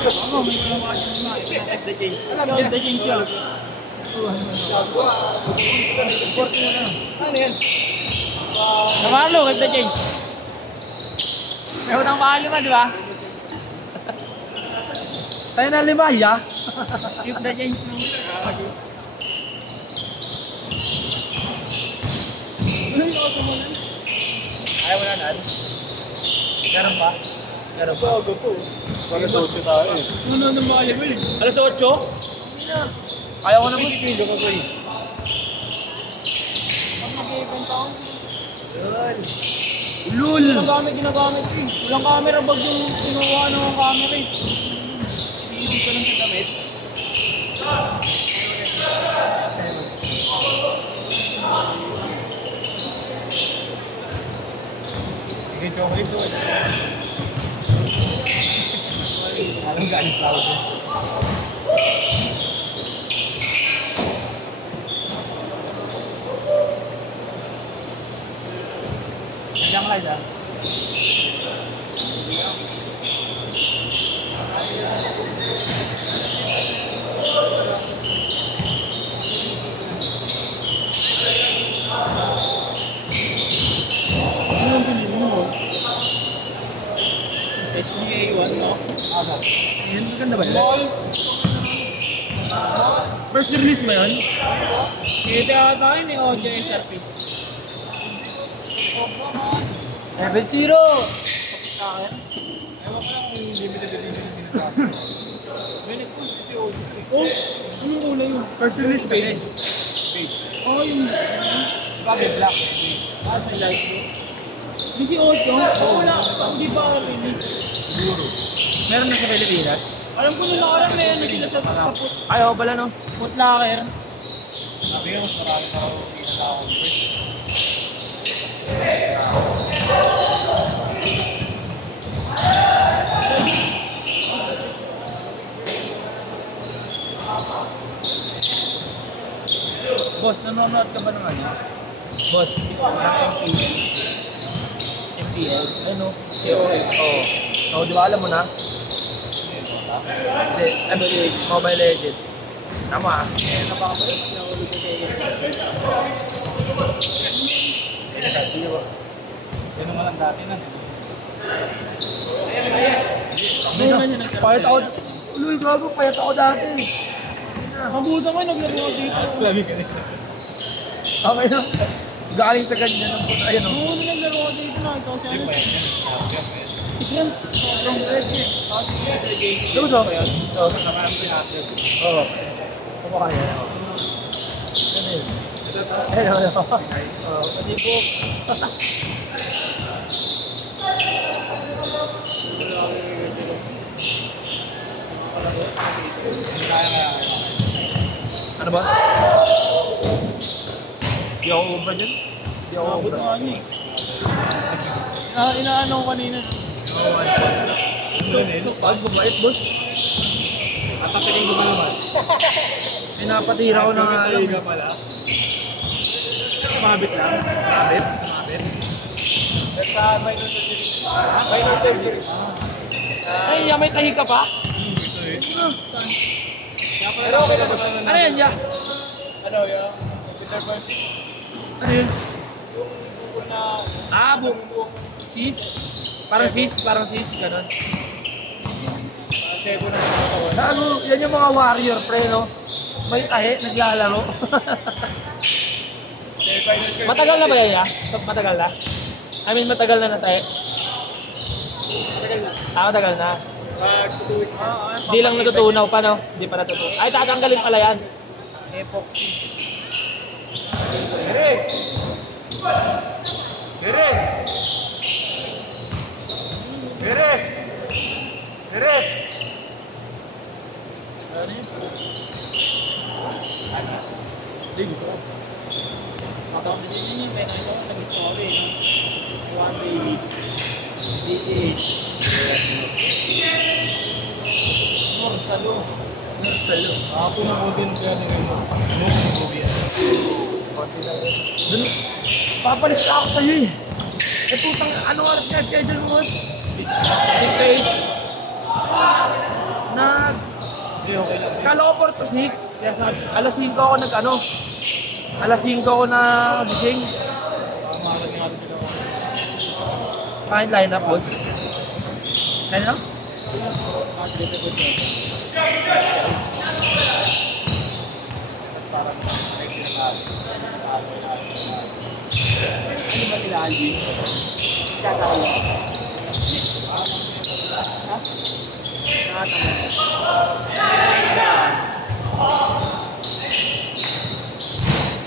Ano, may mga SDJ. SDJ siya. Ano yan? Namalo, SDJ. May utang mahal naman, di ba? Sa'yo na 5, ya? Yung SDJ. Ayaw mo na nan? Meron ba? Meron ba? Alas 8 tayo eh. Ano na mga level? Alas 8? Ayaw ko na mo. Hindi ko eh. Lul! Ginagamit ko eh. Walang camera bag yung kinuha ng camera eh. Hindi ko lang sa damit. Sige, chocolate doon. Alam galing sa ako. Nandiyan ka dyan. Ano yung pinili mo? SBA 1 mo? Asa? Ayan, maganda ba yun? First release ba yun? Ito ata yun eh, OJ SRP. 7-0! Sa akin? Ewan ko lang kung yung limited edition yung sinasabi. May nag-push kasi OG. Oh! Ano yung kulay yun? First release ba yun? Page. Oo, yung... Grabe, black. may light blue. Yung si Ocho? Oo, wala. Hindi ba release? Siguro. Meron na sa Pilipinas? Alam ko nila alam na yan sila sa put. Ayaw pala no? Footlocker. Sabi nga, mas marami na ako kita na ako. Boss, nanonood ka ba ng ano? Boss, ng MPL? Ano? Oo. Oo, di ba alam mo na? Hindi, Mobile Legends. Tama ah. Ano ba ako yun? Nahulog ko kayo. Yan naman ang dati na. Payat ako. Uloy, gago, payat ako dati. Mabuta ko, naglaro ako dito. Sabi ka nila. Okay na. Galing sa ganyan ng puto. Ayun o. Oo, naglaro ako dito na. Ito siya. Hindi pa yan. Yan. Sobrang red eh. Luso? Oo. Oo. Kumakain. Ano yun? Ano yun? Oo. Pati po. Ano ba? Di ako ubra dyan? Di ako ubra. Inaano ko kanina. So, pag bumait, boss. At ang piling ko ba naman? Pinapatira ko na nga alam. Liga pala. Sumabit lang. Sumabit? Sumabit? Sa minor surgery. Minor surgery. Ay, may tahi ka pa? Ito eh. Saan? Pero okay naman. Ano yan, ya? Ano yung Peter Percy? Ano yun? Yung bukol na... Ah, sis? Parang sis, gano'n. Sebo na katawan. Na ano, yan yung mga warrior, pre, no? May tahi, naglalaro. Matagal na ba yan, ya? Matagal na? I mean, matagal na tahi? Matagal na. Ah, matagal na. Pag 2 weeks na. Hindi lang natutunaw pa, no? Hindi pa natutunaw. Ay, tatanggalin pala yan. Epoxy. Beres! Beres! Beres! Beres! Ano yun? Hindi, gusto ko. Matawag din yun yung penay ko. Nag-story. One baby. DH. Norsalo. Ako na mo din kaya na yun. Ano sa movie yan? Dun, papalis ka ako sa'yo eh. Eh putang, anong oras ka schedule mo? 6 to 8. 9 Hindi, okay lang. Kala ko 4 to 6. Kaya sa alas 5 ako nag-ano. Alas 5 ako na gising. Makakit nga rin ginawa. Kahit line up, boss. Ano? Makakit ko dyan. Tapos parang may sinakabi. Ano ba nila, Angie? Kakawala. Ha?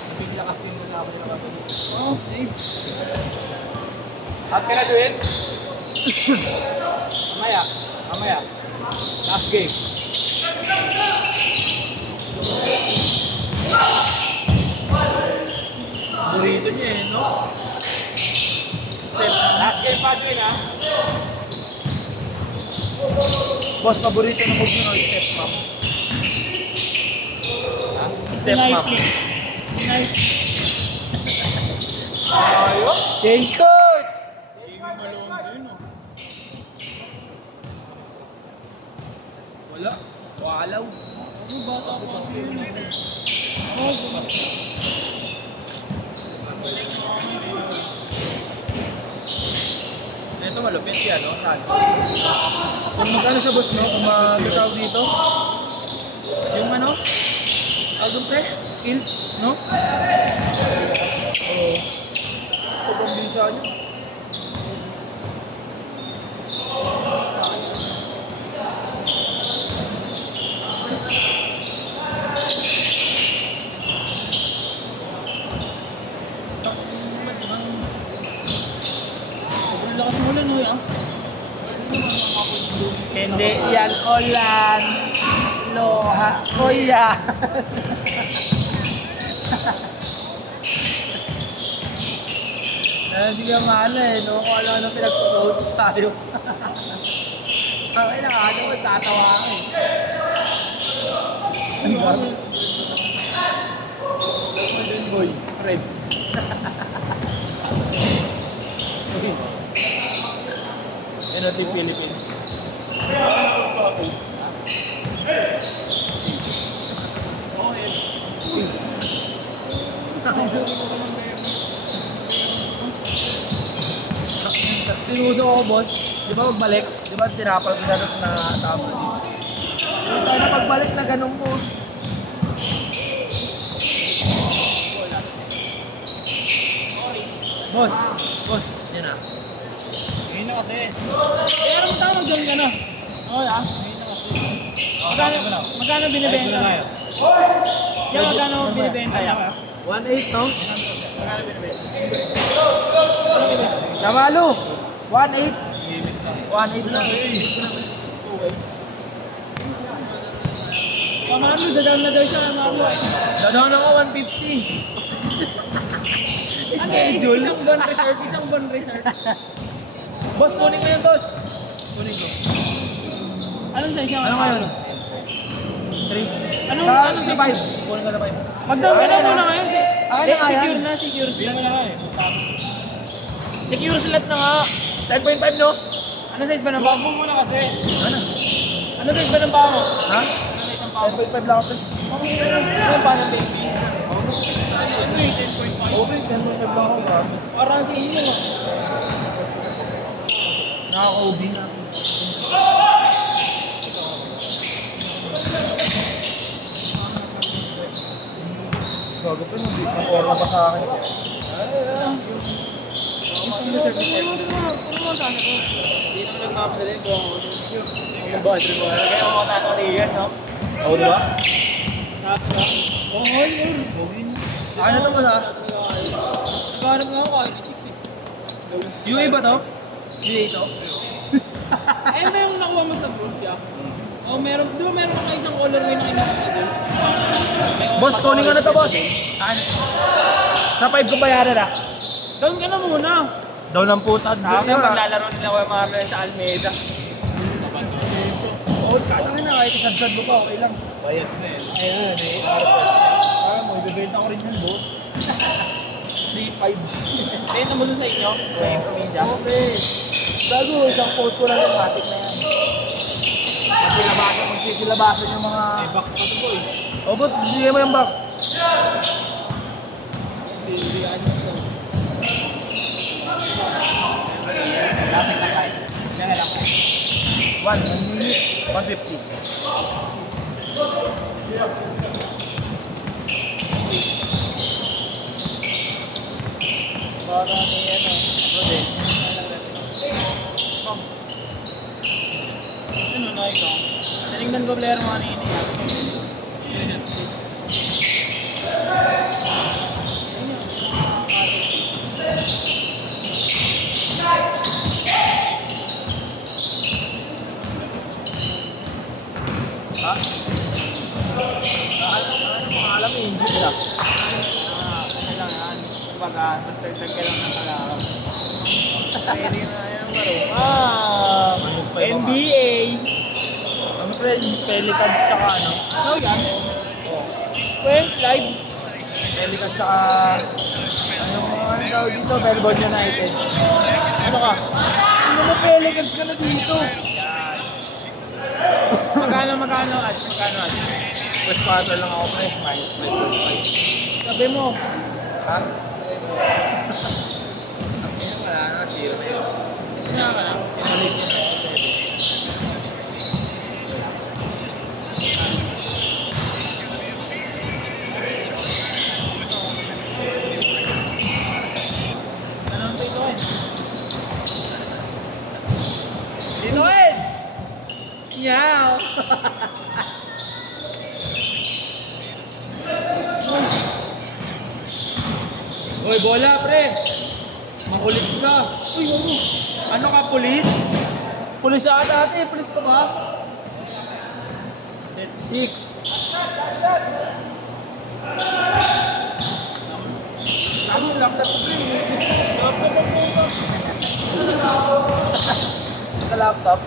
Sabing lakas din mo sa akin na kapag. Oh, hey. Hot ka na, Duin? Mamaya. Mamaya. Last game. Burrito niya eh, no? Last game pa, Duin, ha? Boss, paborito na move nyo, step map. Step map. Ayos. Change code! Gaming Malonzo yun, no? Wala. Walaw. Ano bata ko kasi yun? Ito malupit yan, no? Saan? Kung magkano siya, boss, no? Kung mag-tawag dito? Yung ano? Album pre? Skills, no? Oo. Sobrang bisa niya. Sobrang lakas mo lang, no? Hindi yan ulan. Loha. Kuya. Hindi ka mahal eh. No? Kung ano pinagpuposip tayo. Ay, nakano ko. Tatawa ka eh. Ang gano? Boy. Fred. Yan natin Philippines. Sinuso ako, boss. Di ba magbalik? Di ba tinapal ko na tapos na tama dito? Tayo na pagbalik na ganun po. Boss, boss, yan ah. Ngayon na kasi. Eh, anong tawag dyan ka na? Okay ah. Ngayon na kasi. Magkano binibenta? Yan, magkano binibenta yan? 1.8 no? Magkano binibenta? Namalo! 1.8. 1.8 lang. Pamalo, dadaan na daw siya. Pamalo. Dadaan ako 150. Schedule? Isang buwan reserve. Isang buwan reserve. Boss, kunin mo yan, boss. Kunin ko. Anong size yung Ano ngayon? 3. Anong Sa size? 5. Kunin ko na 5. Magdang ka na muna ngayon. Ay, Secure na, secure. Bilang na nga eh. Secure slot na nga. 10.5 no? Ano size ba ng paa mo muna kasi? Ano? Ano size ba ng paa mo? Ha? Ano size ng paa mo? 10.5 lang ako. Ano pa ng baby? Ano yung 10.5? Okay, 10.5 lang ako. Grabe. Parang sa inyo. Nakaka-OB na. Gago pa, nag-order pa sa akin. Hindi naman nagmamadali ko. Ang budget mo. Kaya ako tatatigan, no? Oo, di ba? Oo, yun. Akin na ito ba sa? Nagkaharap nga ako kahit 6 eh. UA ba to? UA ito? Eh, may yung nakuha mo sa booth, ya? Oh, meron, di ba meron ka isang colorway na kinuha doon? Boss, kunin ko na to, boss. Akin. Sa 5 ko bayaran ah. Down ka na muna. Daw ng puta. Tama yung paglalaro nila ko yung mga pala sa Almeida. Oo, kaya na kahit isadsad mo pa, okay lang. Bayad na eh. Ayun, eh. Mo, ibibenta ko rin yan, boss. 3.5. Benta mo doon sa inyo, may probinsya. Okay. Bago, isang post ko lang yung matik na yan. Kasi nabasa mo si silabasan yung mga... May box pa to boy. O boss, bigay mo yung box. Hindi ano to. Lapit na kayo. Yan na lang kayo. 1 minute, 150. Para may ano. Pwede. Ano na ito? Tinignan ko player mga nini. Ha? Alam mo, hindi sila. Ano lang yan. Kumbaga, basta ka lang ng kalaro. Pwede na yan baro. NBA. Ano pre, Pelicans tsaka ano? Ano yan? Well, live. Pelicans tsaka... Ano daw dito, Melbourne United. Ano ka? Ano mo Pelicans ka na dito? Magkano at? First quarter lang ako pre, minus 5.5. Sabi mo. Ha? Wala na, 0 na yun. Kaya ka na? Pinalit yun. Anong Titoin? Tinoin! Meow! Uy, bola pre! Makulit ka! Uy, ano ka, pulis? Pulis ata ate, pulis ka ba? Set 6. Ano lang na pre? Sa laptop?